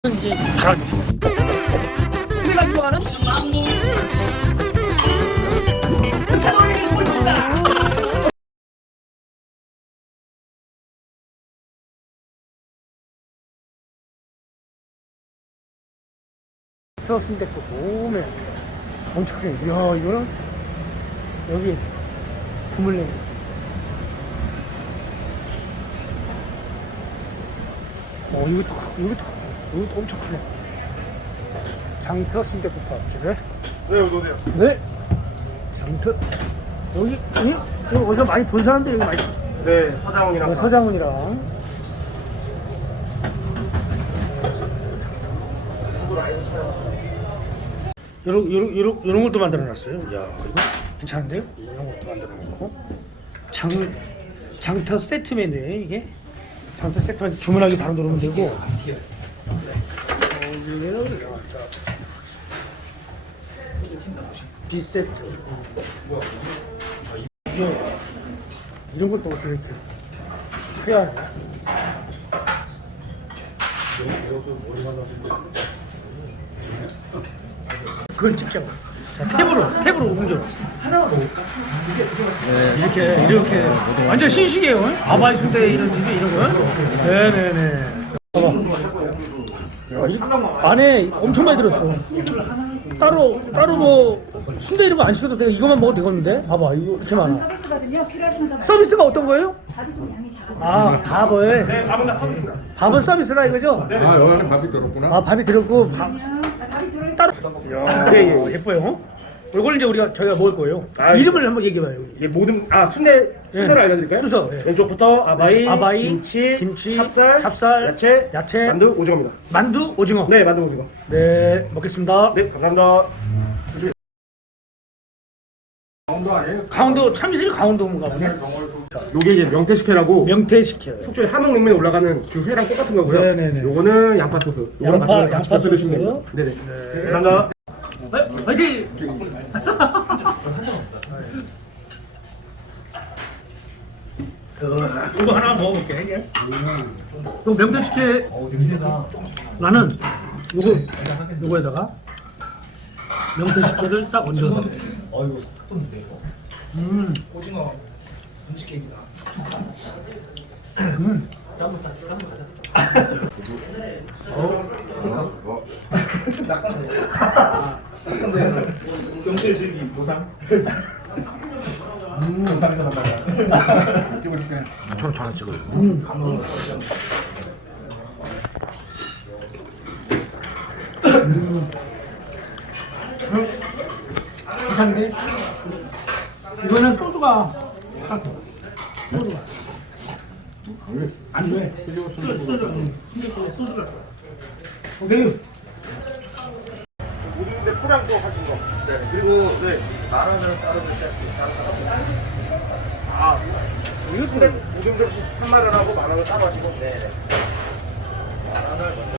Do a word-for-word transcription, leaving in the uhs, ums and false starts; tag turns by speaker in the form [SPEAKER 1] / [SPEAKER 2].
[SPEAKER 1] 이제 잘하죠. 우리가 좋아하는 들었는데 그 몸에 엄청 크네. 이야, 이거는 여기 구물냉이. 어, 이것도 크고, 이것도 크고, 이것도 엄청 크네. 장터 순대국밥집에.
[SPEAKER 2] 네, 어서오세요.
[SPEAKER 1] 네. 장터. 여기, 이, 이거 어디서 많이 본 사람들 여기 많이.
[SPEAKER 2] 네, 서장훈이랑.
[SPEAKER 1] 네, 서장훈이랑. 요런, 요런, 요런, 요런 것도 만들어 놨어요. 야, 그리고 괜찮은데요? 이런 것도 만들어 놓고. 장, 장터 세트 메뉴에 이게. 장터 세트 메뉴 주문하기 바로 누르면 되고. 어, B세트. 이게, 이런 것도 어떻게 이렇게. 해야 그걸 찍자고. 자, 탭으로, 탭으로 옮겨. 하나만 넣을까? 이렇게, 이렇게. 완전 신식이에요. 아바이 순대 이런 집에 이런 거. 네네네. 봐봐. 야, 이 안에 엄청 많이 들었어. 따로, 따로 뭐, 순대 이런 거 안 시켜도 내가 이것만 먹어도 되겠는데? 봐봐, 이거 이렇게 많아.
[SPEAKER 3] 서비스거든요. 필요하신 분
[SPEAKER 1] 서비스가 어떤 거예요?
[SPEAKER 3] 밥이 좀 양이 작아서.
[SPEAKER 1] 아, 밥을.
[SPEAKER 2] 네, 밥은 다 서비스입니다.
[SPEAKER 1] 밥은 서비스라 이거죠?
[SPEAKER 4] 아, 여기 밥이 들었구나.
[SPEAKER 1] 아, 밥이 들었고, 밥.
[SPEAKER 3] 그냥 밥이 들어있
[SPEAKER 1] 따로. 예, 예, 예뻐요. 이걸 이제 우리가 저희가 먹을 거예요.
[SPEAKER 2] 아,
[SPEAKER 1] 이름을 한번 얘기해봐요.
[SPEAKER 2] 이게 모든 아 순대 순대를
[SPEAKER 1] 예.
[SPEAKER 2] 알려드릴까요?
[SPEAKER 1] 순서. 예.
[SPEAKER 2] 왼쪽부터 아바이,
[SPEAKER 1] 아바이,
[SPEAKER 2] 김치,
[SPEAKER 1] 김치,
[SPEAKER 2] 찹쌀,
[SPEAKER 1] 찹쌀,
[SPEAKER 2] 야채,
[SPEAKER 1] 야채,
[SPEAKER 2] 만두, 오징어입니다.
[SPEAKER 1] 만두, 오징어.
[SPEAKER 2] 네, 만두, 오징어.
[SPEAKER 1] 네, 먹겠습니다.
[SPEAKER 2] 네, 감사합니다.
[SPEAKER 4] 강원도 아니에요?
[SPEAKER 1] 강원도 참이슬 강원도인가 보네.
[SPEAKER 2] 요게 이제 명태식혜라고
[SPEAKER 1] 명태식혜요.
[SPEAKER 2] 속초에 함흥냉면에 올라가는 그 회랑 똑같은 거고요.
[SPEAKER 1] 네네네.
[SPEAKER 2] 요거는 양파 소스. 요거랑
[SPEAKER 1] 양파,
[SPEAKER 2] 같이
[SPEAKER 1] 양파
[SPEAKER 2] 같이 드시면
[SPEAKER 1] 소스.
[SPEAKER 2] 돼요. 네네. 네. 감사합니다.
[SPEAKER 1] 네, 화이팅! 어, 이거 하나 먹어볼게. 이게. 이거 명태식혜. 나는 요거 요거에다가 명태식혜를 딱 얹어서.
[SPEAKER 5] 어 이거 싹 돋는데 이거
[SPEAKER 1] 음,
[SPEAKER 5] 오징어 분식 케이크다.
[SPEAKER 1] 음.
[SPEAKER 5] 짬뽕 싸 짬뽕 가자.
[SPEAKER 4] 어,
[SPEAKER 5] 낙산사에서 낙산사에서 경실 즐기 보상. 음 감사합니다 감사합니다.
[SPEAKER 4] 찍을 때.
[SPEAKER 1] 저는 잘안 찍어요. 음. 음. 괜찮은데? 이거는 소주가 딱 소주가 안 돼. 소주 소주 소주 소주가 오케이.
[SPEAKER 2] 모든데 포장 또 하신 거. 네. 그리고 네. 만 원을 따로 드셔야 아, 이거 근데 모든 접시 삼만 원하고 만 원을 따로 하시고. 네. 만 원을